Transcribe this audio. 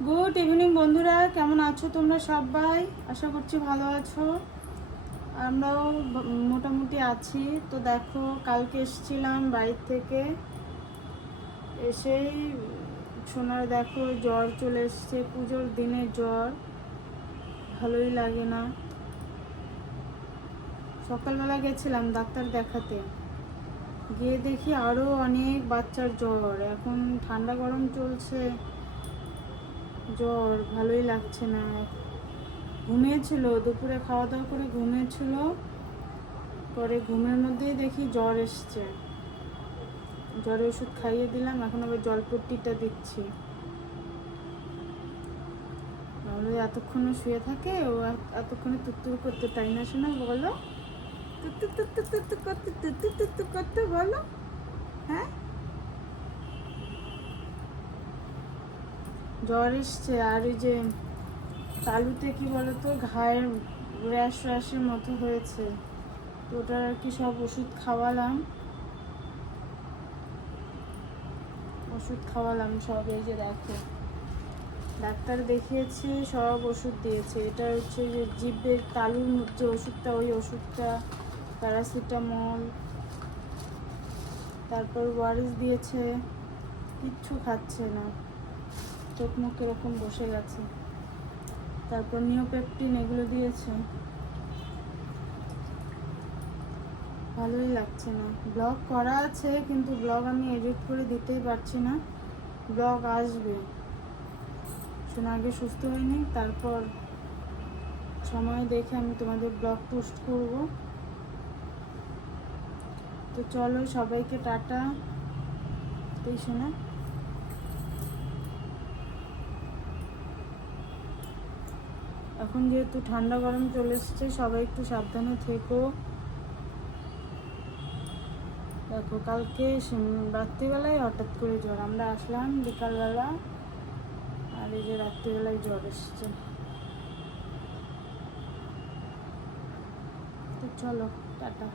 Good evening বন্ধুরা। কেমন আছো তোমরা সবাই? আশা করছি ভালো আছো। আমরাও মোটামুটি আছি। তো দেখো, কালকে এসেছিলাম বাইর থেকে। এসেই সোনার দেখো, জ্বর চলে এসছে। পুজোর দিনে জ্বর। ভালোই লাগে না। সকালবেলা গেছিলাম ডাক্তার দেখাতে। গিয়ে দেখি আরও অনেক বাচ্চার জ্বর। এখন ঠান্ডা গরম চলছে। জ্বর, ভালোই লাগছে না। ঘুমিয়েছিল, দুপুরে খাওয়া দাওয়া করে ঘুমিয়েছিল। পরে ঘুমের মধ্যেই দেখি জ্বর এসছে। জ্বরের ওষুধ খাইয়ে দিলাম, এখন আবার জলপট্টিটা দিচ্ছি। নাহলে এতক্ষণে শুয়ে থাকে, ও এত- এতক্ষণে তুত্তুর করতে, তাই না শোনা বলো? তুত্তু তুত্তু তুত্তু করতে তুত্তু তুত্তু করতে বলো। হ্যাঁ? জ্বর এসছে আর ওই যে তালুতে কি বলতো, ঘায়ের র্যাশ র্যাশের মতো হয়েছে। তো ওটার আর কি সব ওষুধ খাওয়ালাম। ওষুধ খাওয়ালাম সব, এই যে দেখো। ডাক্তার দেখিয়েছে, সব ওষুধ দিয়েছে। এটা হচ্ছে যে জিভের তালুর যে ওষুধটা, ওই ওষুধটা, প্যারাসিটামল, তারপর ওয়ারিস দিয়েছে। কিচ্ছু খাচ্ছে না। চোখ মুখ এরকম বসে গেছে। তারপর নিওপেপটিন এগুলো দিয়েছে। ভালোই লাগছে না। ব্লগ করা আছে, কিন্তু ব্লগ আমি এডিট করে দিতেই পারছি না। ব্লগ আসবে। শোনা আগে সুস্থ হয়নি তারপর সময় দেখে আমি তোমাদের ব্লগ পোস্ট করব। তো চলো সবাইকে টাটা। এই শোনা। এখন যেহেতু ঠান্ডা গরম চলে এসছে, সবাই একটু সাবধানে থেকো। দেখো, কালকে রাত্রিবেলায় হঠাৎ করে জ্বর। আমরা আসলাম বিকালবেলা, আর এই যে রাত্রিবেলায় জ্বর এসছে। তো চলো, টাটা।